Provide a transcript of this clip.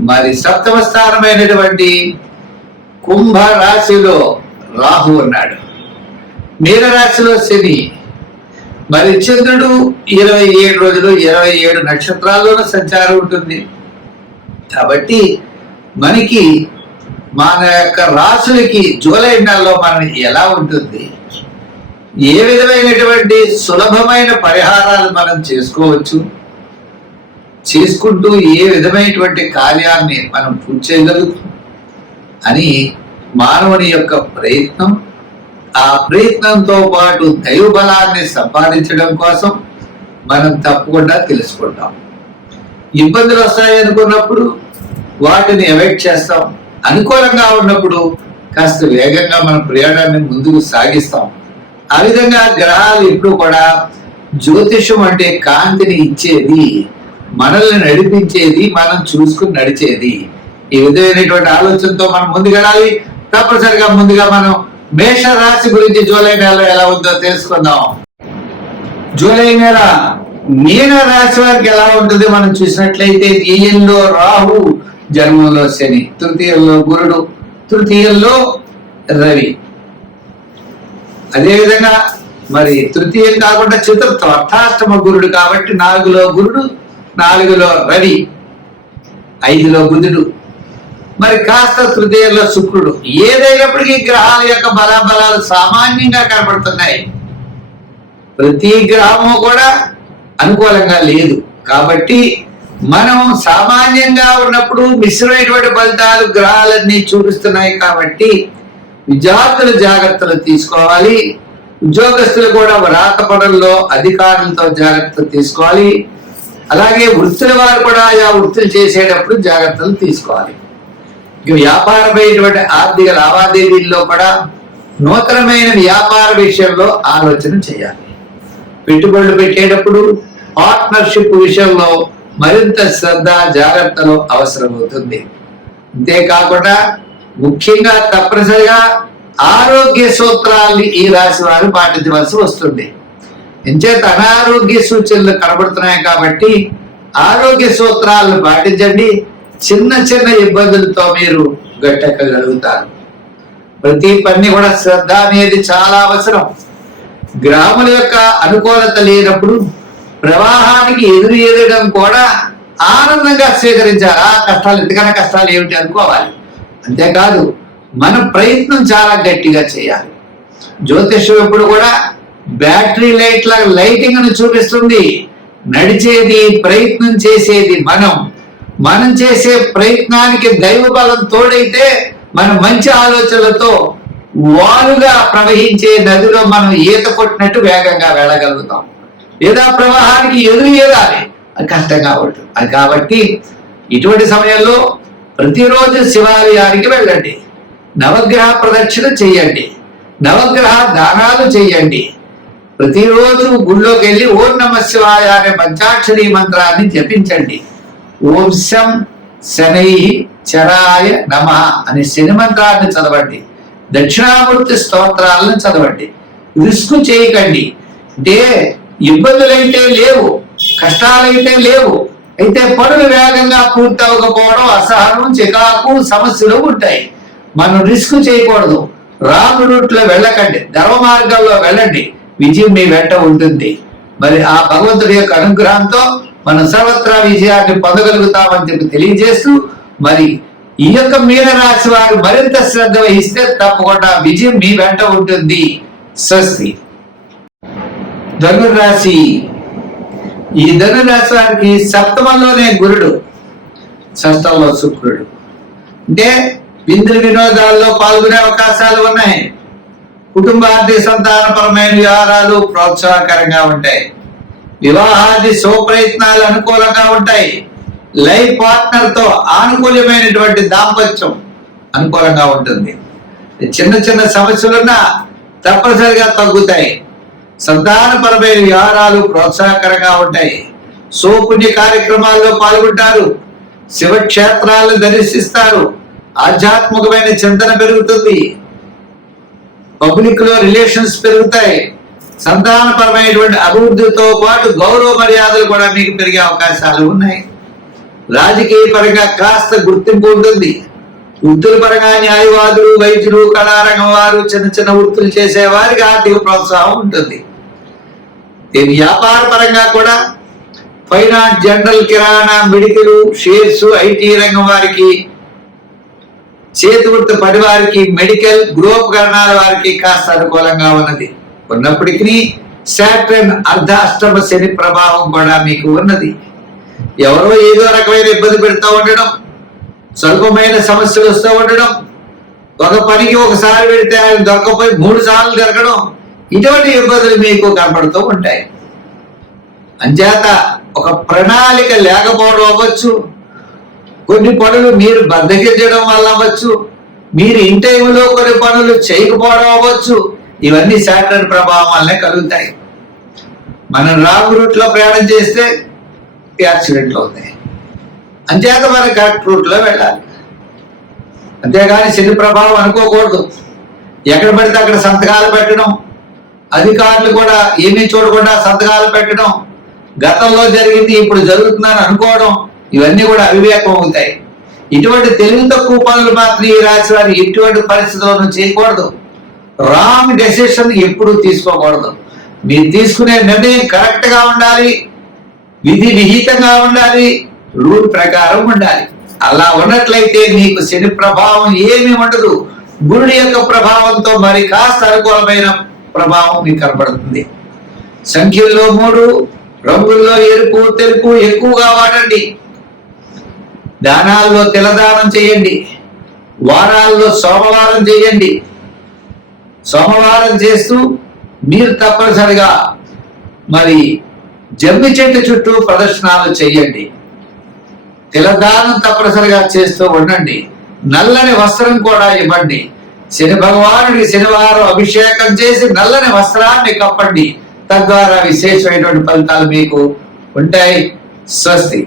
మరి సప్తమ స్థానమైనటువంటి కుంభ రాశిలో రాహు ఉన్నాడు. మీనరాశిలో శని మరి చంద్రుడు ఇరవై ఏడు రోజులు ఇరవై ఏడు నక్షత్రాల్లోనూ సంచారం ఉంటుంది. కాబట్టి మనకి మన యొక్క రాసులకి జూలై నెలలో మన ఎలా ఉంటుంది? ఏ విధమైనటువంటి సులభమైన పరిహారాలు మనం చేసుకోవచ్చు? చేసుకుంటూ ఏ విధమైనటువంటి కార్యాన్ని మనం పూర్తి చేయగలుగుతాం అని మానవుని యొక్క ప్రయత్నం ఆ ప్రయత్నంతో పాటు దైవ బలాన్ని సంపాదించడం కోసం మనం తప్పకుండా తెలుసుకుంటాం. ఇబ్బందులు వస్తాయి అనుకున్నప్పుడు వాటిని అవాయిడ్ చేస్తాం. అనుకూలంగా ఉన్నప్పుడు కాస్త వేగంగా మన ప్రయాణాన్ని ముందుకు సాగిస్తాం. ఆ విధంగా గ్రహాలు ఎప్పుడు కూడా జ్యోతిషం అంటే కాంతిని ఇచ్చేది మనల్ని నడిపించేది మనం చూసుకుని నడిచేది. ఈ విధమైనటువంటి ఆలోచనతో మనం ముందుకెళ్ళాలి తప్పనిసరిగా ముందుగా మనం మేష రాశి గురించి జూలై నెలలో ఎలా ఉందో తెలుసుకుందాం. జూలై నెల మీన రాశి వారికి ఎలా ఉంటుంది మనం చూసినట్లయితే తీయంలో రాహు జన్మంలో శని తృతీయంలో గురుడు తృతీయంలో రవి. అదేవిధంగా మరి తృతీయం కాకుండా చతుర్థం అర్థాష్టమ గురుడు కాబట్టి నాలుగులో గురుడు నాలుగులో రవి ఐదులో బుధుడు. మరి కాస్త తృతీయంలో శుక్రుడు. ఏదైనప్పటికీ గ్రహాల యొక్క బలాబలాలు సామాన్యంగా కనబడుతున్నాయి ప్రతి గ్రహము కూడా అనుకూలంగా లేదు. కాబట్టి మనం సామాన్యంగా ఉన్నప్పుడు మిశ్రమైనటువంటి ఫలితాలు గ్రహాలన్నీ చూపిస్తున్నాయి కాబట్టి విద్యార్థులు జాగ్రత్తలు తీసుకోవాలి. ఉద్యోగస్తులు కూడా వ్రాత పనుల్లో అధికారులతో జాగ్రత్తలు తీసుకోవాలి. అలాగే వృత్తుల వారు కూడా ఆయా వృత్తులు చేసేటప్పుడు జాగ్రత్తలు తీసుకోవాలి. ఇక వ్యాపారమైనటువంటి ఆర్థిక లావాదేవీల్లో కూడా నూతనమైన వ్యాపార విషయంలో ఆలోచన చేయాలి. పెట్టుబడులు పెట్టేటప్పుడు పార్ట్నర్షిప్ విషయంలో మరింత శ్రద్ధ జాగ్రత్తలు అవసరమవుతుంది. అంతేకాకుండా ముఖ్యంగా తప్పనిసరిగా ఆరోగ్య సూత్రాల్ని ఈ రాశి వారు పాటించవలసి వస్తుంది. ఎంచేత అనారోగ్య సూచనలు కనబడుతున్నాయి కాబట్టి ఆరోగ్య సూత్రాలను పాటించండి. చిన్న చిన్న ఇబ్బందులతో మీరు గట్టెక్కగలుగుతారు. ప్రతి పని కూడా శ్రద్ధ అనేది చాలా అవసరం. గ్రాముల యొక్క అనుకూలత లేనప్పుడు ప్రవాహానికి ఎదురు ఎదగడం కూడా ఆనందంగా స్వీకరించాలి? ఆ కష్టాలు ఎందుకన్నా కష్టాలు ఏమిటి అనుకోవాలి. అంతేకాదు మన ప్రయత్నం చాలా గట్టిగా చేయాలి. జ్యోతిష్యం ఎప్పుడు కూడా బ్యాటరీ లైట్ల లైటింగ్ అని చూపిస్తుంది. నడిచేది ప్రయత్నం చేసేది మనం. మనం చేసే ప్రయత్నానికి దైవ బలం తోడైతే మనం మంచి ఆలోచనలతో వాలుగా ప్రవహించే నదిలో మనం ఈత కొట్టినట్టు వేగంగా వెళ్ళగలుగుతాం. లేదా ప్రవాహానికి ఎదురు ఏదాలి. అది కష్టం కాబట్టి అది కాబట్టి ఇటువంటి సమయంలో ప్రతిరోజు శివాలయానికి వెళ్ళండి. నవగ్రహ ప్రదక్షిణ చేయండి. నవగ్రహ దానాలు చేయండి. ప్రతిరోజు గుళ్ళోకి వెళ్ళి ఓం నమ శివాయ అనే పంచాక్షరి మంత్రాన్ని జపించండి. ఓం శం శనై చరాయ నమ అనే శని మంత్రాన్ని చదవండి. దక్షిణామూర్తి స్తోత్రాలను చదవండి. రిస్క్ చేయకండి. అంటే ఇబ్బందులైతే లేవు కష్టాలైతే లేవు. అయితే పనులు వేగంగా పూర్తవకపోవడం అసహనం చికాకు సమస్యలు ఉంటాయి. మనం రిస్క్ చేయకూడదు. రాంగ్ రూట్లో వెళ్ళకండి. ధర్మ మార్గంలో వెళ్ళండి. విజయం మీ వెంట ఉంటుంది. మరి ఆ భగవంతుడి యొక్క అనుగ్రహంతో మనం సర్వత్రా విజయాన్ని పొందగలుగుతామని చెప్పి తెలియజేస్తూ మరి ఈ యొక్క మీనరాశి వారు మరింత శ్రద్ధ వహిస్తే తప్పకుండా విజయం మీ వెంట ఉంటుంది. స్వస్తి. ధనురాశి ఈ ధనురాశి వారికి సప్తమంలోనే గురుడు షష్టంలో శుక్రుడు. అంటే విందు వినోదాల్లో పాల్గొనే అవకాశాలు ఉన్నాయి. కుటుంబాది సంతానపరమైన వ్యవహారాలు ప్రోత్సాహకరంగా ఉంటాయి. వివాహాది శుభప్రయత్నాలు అనుకూలంగా ఉంటాయి. లైఫ్ పార్ట్నర్తో ఆనుకూల్యమైనటువంటి దాంపత్యం అనుకూలంగా ఉంటుంది. చిన్న చిన్న సమస్యలున్నా తప్పనిసరిగా తగ్గుతాయి. సంతానపరమైన వ్యవహారాలు ప్రోత్సాహకరంగా ఉంటాయి. సోపుణ్య కార్యక్రమాల్లో పాల్గొంటారు. శివక్షేత్రాలను దర్శిస్తారు. ఆధ్యాత్మికమైన చింతన పెరుగుతుంది. పబ్లిక్లో రిలేషన్స్ పెరుగుతాయి. సంతానపరమైనటువంటి అభివృద్ధితో పాటు గౌరవ మర్యాదలు కూడా మీకు పెరిగే అవకాశాలు ఉన్నాయి. రాజకీయ పరంగా కాస్త గుర్తింపు ఉంటుంది. వృత్తుల పరంగా న్యాయవాదులు వైద్యులు కళారంగం వారు చిన్న చిన్న వృత్తులు చేసే వారికి ఆర్థిక ప్రోత్సాహం ఉంటుంది. ఈ వ్యాపార పరంగా కూడా ఫైనాన్స్ జనరల్ కిరాణా మెడికల్ షేర్స్ ఐటీ రంగం వారికి చేతి వృత్తి పడి వారికి మెడికల్ గృహోపకరణాల వారికి కాస్త అనుకూలంగా ఉన్నది. ఉన్నప్పటికీ శాట్రన్ అర్ధాష్టమ శని ప్రభావం కూడా మీకు ఉన్నది. ఎవరో ఏదో రకమైన ఇబ్బంది పెడతా ఉండడం స్వల్పమైన సమస్యలు వస్తూ ఉండడం ఒక పనికి ఒకసారి పెడితే ఆయన దొరకపోయి మూడు సార్లు జరగడం ఇటువంటి ఇబ్బందులు మీకు కనపడుతూ ఉంటాయి. అంచేత ఒక ప్రణాళిక లేకపోవడం అవ్వచ్చు కొన్ని పనులు మీరు బద్దగించడం వల్ల అవ్వచ్చు. మీరు ఇన్ టైంలో కొన్ని పనులు చేయకపోవడం అవ్వచ్చు. ఇవన్నీ సాటర్న్ ప్రభావం వల్లనే కలుగుతాయి. మనం రాంగ్ రూట్లో ప్రయాణం చేస్తే యాక్సిడెంట్లు అవుతాయి. అంచేత మనం కరెక్ట్ రూట్లో వెళ్ళాలి. అంతేగాని శని ప్రభావం అనుకోకూడదు. ఎక్కడ పడితే అక్కడ సంతకాలు పెట్టడం. అధికారులు కూడా ఏమీ చూడకుండా సంతకాలు పెట్టడం. గతంలో జరిగింది ఇప్పుడు జరుగుతుందని అనుకోవడం. ఇవన్నీ కూడా అవివేకం అవుతాయి. ఇటువంటి తెలివి తక్కువ పనులు మాత్రం ఈ రాశి వారు ఎటువంటి పరిస్థితులను చేయకూడదు. రాంగ్ డెసిషన్ ఎప్పుడు తీసుకోకూడదు. మీరు తీసుకునే నిర్ణయం కరెక్ట్గా ఉండాలి. విధి విహితంగా ఉండాలి. రూల్ ప్రకారం ఉండాలి. అలా ఉన్నట్లయితే మీకు శని ప్రభావం ఏమీ ఉండదు. గురుడి యొక్క ప్రభావంతో మరి కాస్త అనుకూలమైన ప్రభావం మీకు కనపడుతుంది సంఖ్యల్లో మూడు రంగుల్లో ఎరుపు తెలుపు ఎక్కువగా వాడండి. దానాల్లో తిలదానం చేయండి. వారాల్లో సోమవారం చేయండి. సోమవారం చేస్తూ మీరు తప్పనిసరిగా మరి జమ్మి చెట్టు చుట్టూ ప్రదర్శనలు చేయండి. తిలదానం తప్పనిసరిగా చేస్తూ ఉండండి. నల్లని వస్త్రం కూడా ఇవ్వండి. శని భగవానుడికి శనివారం అభిషేకం చేసి నల్లని వస్త్రాన్ని కప్పండి. తద్వారా విశేషమైనటువంటి ఫలితాలు మీకు ఉంటాయి. స్వస్తి.